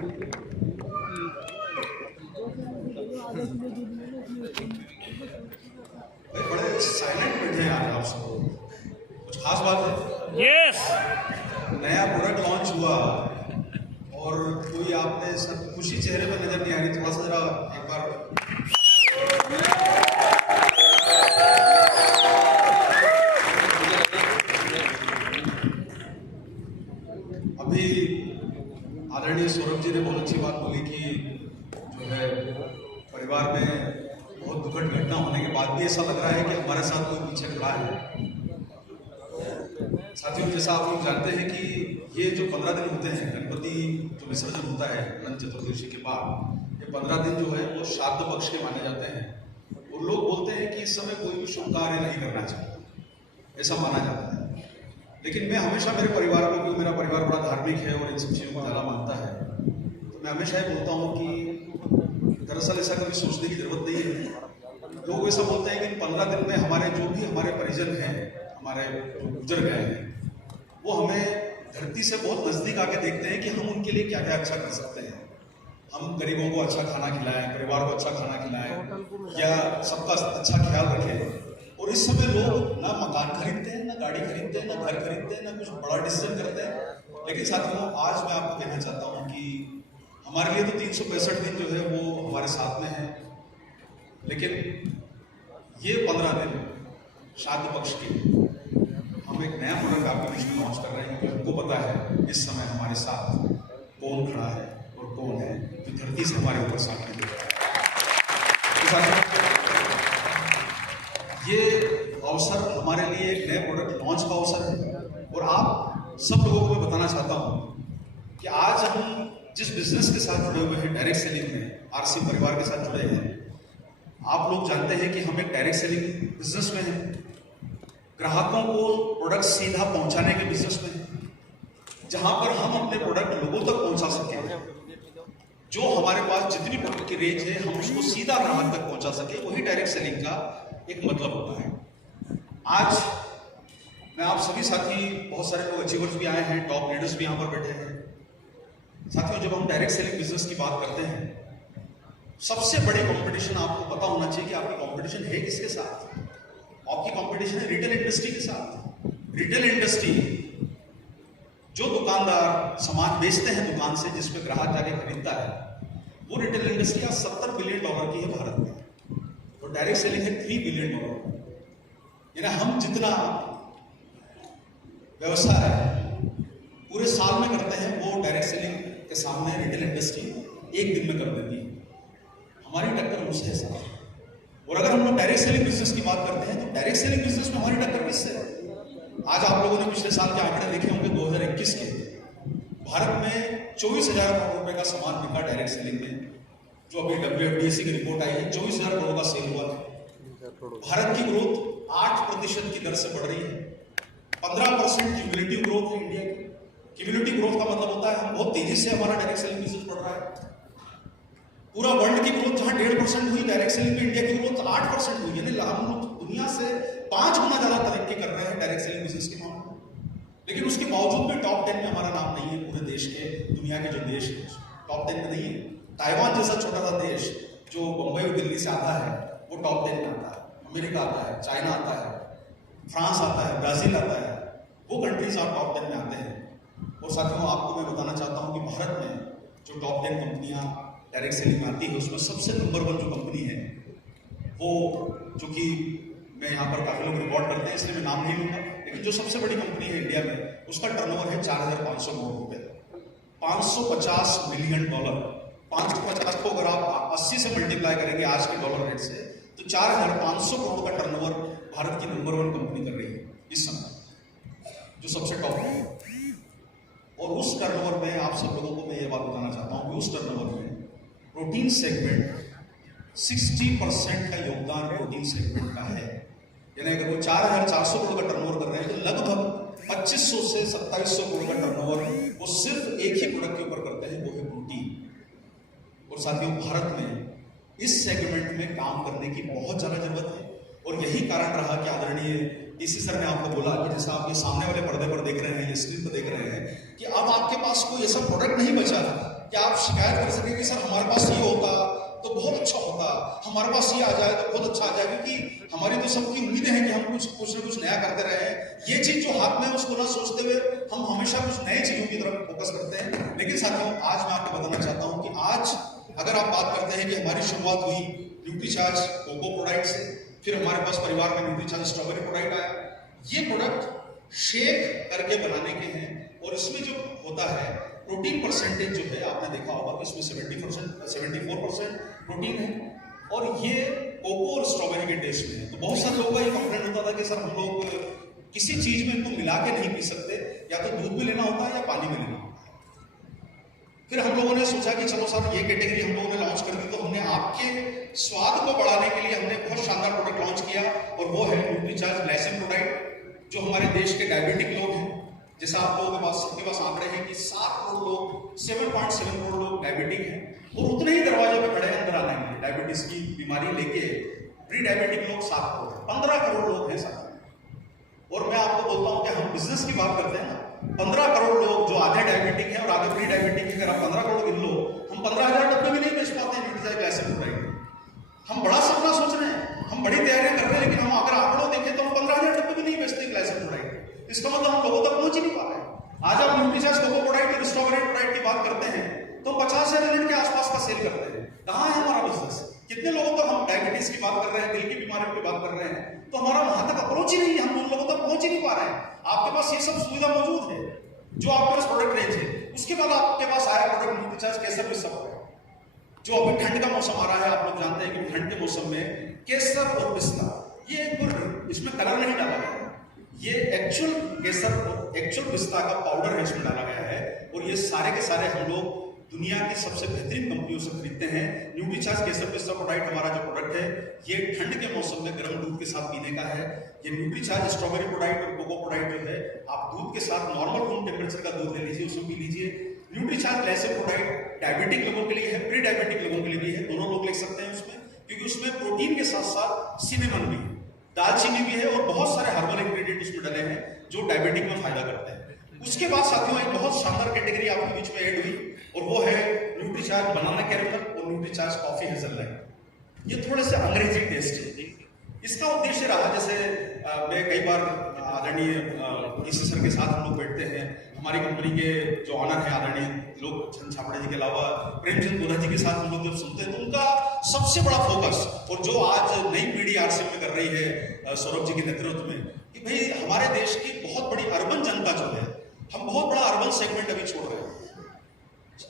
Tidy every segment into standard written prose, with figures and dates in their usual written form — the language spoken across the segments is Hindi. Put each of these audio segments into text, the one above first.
बड़े साइलेंट बैठे हैं आज आप सब, कुछ खास बात है? यस। नया प्रोडक्ट लॉन्च हुआ और कोई आपने सब खुशी चेहरे पर नजर नहीं आ रही, थोड़ा सा जरा एक बार अभी आदरणीय सौरभ जी ने बहुत अच्छी बात बोली कि जो है परिवार में बहुत दुखद घटना होने के बाद भी ऐसा लग रहा है कि हमारे साथ कोई पीछे खड़ा है। साथियों, जैसा आप लोग जानते हैं कि ये जो 15 दिन होते हैं, गणपति जो विसर्जन होता है अनंत चतुर्दशी के बाद, ये 15 दिन जो है वो श्राद्ध पक्ष के माने जाते हैं और लोग बोलते हैं कि इस समय कोई भी शुभ कार्य नहीं करना चाहिए, ऐसा माना जाता है। लेकिन मैं हमेशा मेरे परिवार को, क्योंकि मेरा परिवार बड़ा धार्मिक है और इन सब चीज़ों को ज़्यादा मानता है, तो मैं हमेशा ये बोलता हूँ कि दरअसल ऐसा कभी सोचने की जरूरत नहीं है। लोग ऐसा बोलते हैं कि 15 दिन में हमारे जो भी हमारे परिजन हैं, हमारे गुजर गए हैं, वो हमें धरती से बहुत नजदीक आके देखते हैं कि हम उनके लिए क्या क्या अच्छा कर सकते हैं। हम गरीबों को अच्छा खाना खिलाएं, परिवार को अच्छा खाना खिलाएं, या सबका अच्छा ख्याल रखें। और इस समय लोग ना मकान खरीदते हैं, ना गाड़ी खरीदते हैं, ना घर खरीदते हैं, ना कुछ बड़ा डिसीजन करते हैं। लेकिन साथियों, आज मैं आपको कहना चाहता हूँ कि हमारे लिए तो 365 दिन जो है वो हमारे साथ में है, लेकिन ये 15 दिन श्राद्ध पक्ष के हम एक नया प्रोडक्ट आपके बीच में लॉन्च कर रहे हैं, क्योंकि हमको पता है इस समय हमारे साथ कौन खड़ा है और कौन है जो धरती से हमारे ऊपर साथ में देख रहा है। ये अवसर हमारे लिए एक नए प्रोडक्ट लॉन्च का अवसर है और आप सब लोगों को मैं बताना चाहता हूँ कि आज हम जिस बिजनेस के साथ जुड़े हुए हैं, डायरेक्ट सेलिंग में, आरसी परिवार के साथ जुड़े हैं। आप लोग जानते हैं कि हम एक डायरेक्ट सेलिंग बिजनेस में हैं, ग्राहकों को प्रोडक्ट सीधा पहुंचाने के बिजनेस में हैं, जहां पर हम अपने प्रोडक्ट लोगों तक पहुंचा सकें। जो हमारे पास जितनी प्रोडक्ट की रेंज है, हम उसको सीधा ग्राहक तक पहुंचा सके, वही डायरेक्ट सेलिंग का एक मतलब होता है। आज मैं आप सभी साथी, बहुत सारे लोग अचीवर्स भी आए हैं, टॉप लीडर्स भी यहाँ पर बैठे हैं। साथियों, जब हम डायरेक्ट सेलिंग बिजनेस की बात करते हैं, सबसे बड़ी कंपटीशन आपको पता होना चाहिए कि आपकी कंपटीशन है किसके साथ। आपकी कंपटीशन है रिटेल इंडस्ट्री के साथ। रिटेल इंडस्ट्री, जो दुकानदार सामान बेचते हैं दुकान से, जिसमें ग्राहक जाके खरीदता है, वो रिटेल इंडस्ट्री आज $70 बिलियन की है भारत में, और डायरेक्ट सेलिंग है $3 बिलियन। यानी हम जितना व्यवसाय पूरे साल में करते हैं, वो डायरेक्ट सेलिंग के सामने रिटेल इंडस्ट्री एक दिन में कर देती है। हमारी टक्कर उससे है साथ। और अगर हम लोग डायरेक्ट सेलिंग बिजनेस की बात करते हैं, तो डायरेक्ट सेलिंग बिजनेस में हमारी टक्कर किससे है? आज आप लोगों ने पिछले साल के आंकड़े देखे होंगे, 2021 के भारत में 24,000 करोड़ रुपए का सामान बिका डायरेक्ट सेलिंग में। जो अभी WFDC की रिपोर्ट आई है, 24,000 करोड़ का सेल हुआ है। भारत की ग्रोथ 8% की दर से बढ़ रही है। 15% क्यूमुलेटिव ग्रोथ है इंडिया की। क्यूमुलेटिव ग्रोथ का मतलब होता है हम बहुत तेजी से हमारा डायरेक्ट सेलिंग बिजनेस बढ़ रहा है। पूरा वर्ल्ड की ग्रोथ जहां 1.5% हुई, डायरेक्ट सेलिंग में इंडिया की ग्रोथ 8% हुई। यानी हम लोग दुनिया से 5 गुना ज्यादा तरक्की कर रहे हैं डायरेक्ट सेलिंग बिजनेस के मामले में। लेकिन उसके बावजूद भी टॉप 10 में हमारा नाम नहीं है। पूरे देश के, दुनिया के जो देश है, टॉप 10 में नहीं है। ताइवान जैसा छोटा सा देश जो बंबई और दिल्ली से आता है, वो टॉप 10 में आता है। अमेरिका आता है, चाइना आता है, फ्रांस आता है, ब्राजील आता है, वो कंट्रीज आप टॉप 10 में आते हैं। और साथियों, आपको मैं बताना चाहता हूँ कि भारत में जो टॉप 10 कंपनियां डायरेक्ट सेलिंग आती है, उसमें सबसे नंबर 1 जो कंपनी है, वो, जो कि मैं यहाँ पर काफी लोग रिकॉर्ड करते हैं इसलिए मैं नाम नहीं लूंगा, लेकिन जो सबसे बड़ी कंपनी है इंडिया में, उसका टर्नओवर है 4,500 करोड़ रुपए, $550 मिलियन। 550 को अगर आप 80 से मल्टीप्लाई करेंगे आज के डॉलर रेट से, तो 4,500 करोड़ का टर्नओवर भारत की नंबर 1 कंपनी कर रही है इस समय, जो सबसे टॉप है। और उस टर्नओवर में आप सब लोगों को मैं ये बात बताना चाहता हूँ कि उस टर्नओवर में प्रोटीन सेगमेंट 60% का योगदान प्रोटीन सेगमेंट का है। यानी अगर वो 4,400 करोड़ का टर्नओवर कर रहे हैं, तो लगभग 2500 से 2700 करोड़ का टर्नओवर वो सिर्फ एक ही प्रोडक्ट के ऊपर करते हैं, वो है प्रोटीन। और साथियों, भारत में इस सेगमेंट में काम करने की बहुत ज्यादा जरूरत है। और यही कारण रहा कि आदरणीय डीसी सर ने आपको बोला कि जैसा आप ये सामने वाले पर्दे पर देख रहे हैं, ये स्क्रीन पर देख रहे हैं, कि अब आपके पास कोई ऐसा प्रोडक्ट नहीं बचा कि आप शिकायत कर सकें कि सर हमारे पास ये होता तो बहुत अच्छा होता, हमारे पास ये आ जाए तो बहुत अच्छा आ जाए, क्योंकि हमारी तो सबकी उम्मीदें हैं कि हम कुछ ना कुछ नया करते रहे। ये चीज जो हाथ में है उसको ना सोचते हुए हम हमेशा कुछ नई चीजों की तरफ फोकस करते हैं। लेकिन साथियों, आज मैं आपको बताना चाहता हूं कि आज अगर आप बात करते हैं कि हमारी शुरुआत हुई न्यूट्रीचार्ज कोको प्रोडक्ट से, फिर हमारे पास परिवार में न्यूट्रीचार्ज स्ट्रॉबेरी प्रोडक्ट आया। ये प्रोडक्ट शेक करके बनाने के हैं और इसमें जो होता है प्रोटीन परसेंटेज जो है, आपने देखा होगा कि इसमें 74% प्रोटीन है और ये कोको और स्ट्रॉबेरी के टेस्ट में है। तो बहुत सारे लोगों का ये कंप्लेंट होता था कि सर हम लोग किसी चीज में इनको मिला के नहीं पी सकते, या तो दूध में लेना होता है या पानी में लेना होता है। फिर हम लोगों ने सोचा कि चलो सर ये कैटेगरी हम लोगों ने लॉन्च कर दी, तो हमने आपके स्वाद को बढ़ाने के लिए हमने बहुत शानदार प्रोडक्ट लॉन्च किया और वो है न्यूट्रीचार्ज ग्लाइसिन प्रोडक्ट, जो हमारे देश के डायबिटिक लोग हैं। जैसा आप लोगों के पास सबके पास आंकड़े हैं कि 7 करोड़ लोग 7.7 करोड़ लोग डायबिटिक हैं और उतने ही दरवाजे पे खड़े हैं अंदर आने के लिए डायबिटीज की बीमारी लेके। प्री डायबिटिक लोग 7 करोड़, 15 करोड़ लोग हैं साथ। और मैं आपको बोलता हूं कि हम बिजनेस की बात करते हैं ना, 15 करोड़ लोग जो आधे डायबिटिक हैं और आधे प्री डायबिटिक है, अगर आप 15 करोड़ गिन लो, हम 15,000 डब्बे भी नहीं बेच पाते हैं न्यूट्रीचार्ज ग्लाइसिन प्रोडक्ट। हम बड़ा सपना सोच रहे हैं, हम बड़ी तैयारियां कर रहे हैं, लेकिन हम अगर आंकड़ों देखें तो हम 15,000 डब्बे भी नहीं बेचते ग्लाइसिन प्रोडक्ट। इसका मतलब हम लोगों तक पहुंच ही नहीं पा रहे हैं। आज आप न्यूट्रीचार्ज कोको प्रोडक्ट और स्ट्रॉबेरी प्रोडक्ट की बात करते हैं तो 50,000 यूनिट के आसपास का सेल करते हैं। कहां है हमारा बिजनेस? कितने लोगों तक हम डायबिटीज की बात कर रहे हैं, दिल की बीमारियों की बात कर रहे हैं, तो हमारा वहां तक अप्रोच ही नहीं है, हम उन लोगों तक पहुंच ही नहीं पा रहे हैं। आपके पास ये सब सुविधा मौजूद है जो आपके पास प्रोडक्ट रेंज है। उसके बाद आपके पास आया प्रोडक्ट न्यूट्रीचार्ज केसर पिस्ता प्रोडक्ट, जो अभी ठंड का मौसम आ रहा है। आप लोग जानते हैं कि ठंड के मौसम में केसर और पिस्ता, ये इसमें कलर नहीं डाला गया, ये एक्चुअल केसर और एक्चुअल पिस्ता का पाउडर है इसमें डाला गया है। और ये सारे के सारे हम लोग दुनिया की सबसे बेहतरीन कंपनियों से खरीदते हैं। न्यूट्रीचार्ज केसर पिस्ता प्रोडक्ट हमारा जो प्रोडक्ट है, ये ठंड के मौसम में गर्म दूध के साथ पीने का है। ये न्यूट्रीचार्ज स्ट्रॉबेरी प्रोडक्ट और कोको प्रोडक्ट जो है, आप दूध के साथ नॉर्मल रूम टेम्परेचर का दूध ले लीजिए, उसको पी लीजिए। न्यूट्रीचार्ज ग्लाइसिन प्रोडक्ट डायबिटिक लोगों के लिए है, प्री डायबिटिक लोगों के लिए भी है, दोनों लोग ले सकते हैं उसमें, क्योंकि उसमें प्रोटीन के साथ साथ सिनेमन भी है, दालचीनी भी है और बहुत सारे हर्बल इंग्रेडिएंट उसमें डले हैं जो डायबिटिक में फायदा करते हैं। उसके बाद साथियों एक बहुत शानदार कैटेगरी आपके बीच में ऐड हुई और वो है न्यूट्रीचार्ज बनाना कैरेमल और न्यूट्रीचार्ज कॉफी हेज़लनट। ये थोड़े से अंग्रेजी टेस्ट है। इसका उद्देश्य रहा, जैसे मैं कई बार आदरणीय ईसी सर के साथ हम लोग बैठते हैं, हमारी कंपनी के जो ऑनर है आदरणीय लोग चंद छापड़े जी के अलावा प्रेमचंद गोधा जी के साथ हम लोग जब सुनते हैं तो उनका सबसे बड़ा फोकस, और जो आज नई पीढ़ी आरसीएम में कर रही है सौरभ जी के नेतृत्व में, कि भाई हमारे देश की बहुत बड़ी अर्बन जनता जो है, हम बहुत बड़ा अर्बन सेगमेंट अभी छोड़ रहे हैं।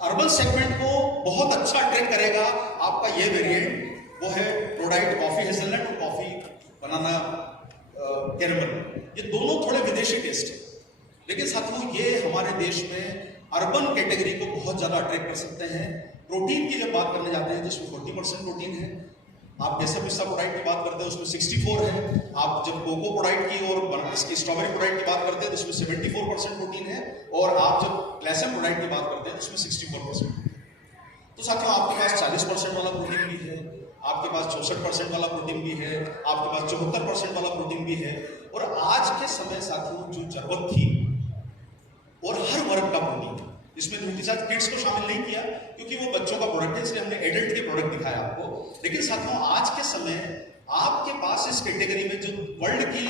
अर्बन सेगमेंट को बहुत अच्छा अट्रैक्ट करेगा आपका ये वेरिएंट, वो है प्रोडक्ट कॉफी हेज़लनट और कॉफी बनाना कैरेमल। ये दोनों थोड़े विदेशी टेस्ट है, लेकिन साथियों ये हमारे देश में अर्बन कैटेगरी को बहुत ज्यादा अट्रैक्ट कर सकते हैं। प्रोटीन की जब बात करने जाते हैं तो इसमें 40% प्रोटीन है। आप केसर पिस्ता प्रोडक्ट की बात करते हैं उसमें 64 है। आप जब कोको प्रोडक्ट की और इसकी स्ट्रॉबेरी प्रोडक्ट की बात करते हैं तो उसमें 74% प्रोटीन है, और आप जब ग्लाइसिन प्रोडक्ट की बात करते हैं तो उसमें 64%। तो साथियों आपके पास 40% वाला प्रोटीन भी है, आपके पास 64% वाला प्रोटीन भी है, आपके पास 74% वाला प्रोटीन भी है। और आज के समय साथियों जो जरूरत थी और हर वर्ग का प्रोटीन, इसमें न्यूट्रीचार्ज किड्स को शामिल नहीं किया क्योंकि वो बच्चों का प्रोडक्ट है, इसलिए हमने एडल्ट के प्रोडक्ट दिखाया आपको। लेकिन साथियों आज के समय आपके पास इस कैटेगरी में जो वर्ल्ड की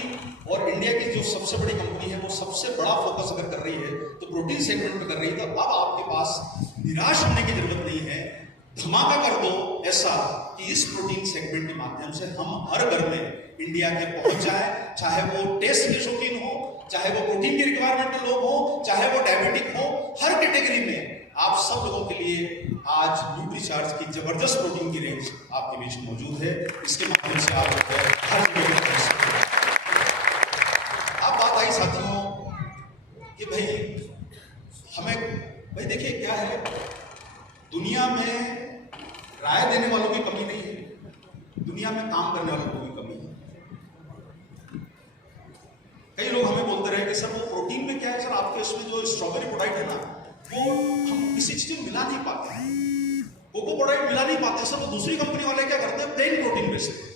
और इंडिया की जो सबसे बड़ी कंपनी है वो सबसे बड़ा फोकस अगर कर रही है तो प्रोटीन सेगमेंट में कर रही है, तो अब आपके पास निराश होने की जरूरत नहीं है। धमाका कर दो ऐसा कि इस प्रोटीन सेगमेंट के माध्यम से हम हर घर में इंडिया के पहुंच जाए, चाहे वो टेस्ट के शौकीन हो, चाहे वो प्रोटीन की रिक्वायरमेंट के लोग हो, चाहे वो डायबिटिक हो, हर कैटेगरी में आप सब लोगों के लिए आज न्यूट्रीचार्ज की जबरदस्त प्रोटीन की रेंज आपके बीच मौजूद है। इसके माध्यम से आप हर जगह। अब बात आई साथियों कि भाई हमें देखिए क्या है, दुनिया में राय देने वालों की कमी नहीं है, दुनिया में काम करने वालों की कमी है। कई लोग हमें बोलते रहे कि सर वो प्रोटीन में क्या है, सर आपके इसमें जो स्ट्रॉबेरी प्रोडक्ट है ना वो हम किसी चीज में मिला नहीं पाते हैं, कोको प्रोडक्ट मिला नहीं पाते। सर वो दूसरी कंपनी वाले क्या करते हैं, प्लेन प्रोटीन बेचते हैं।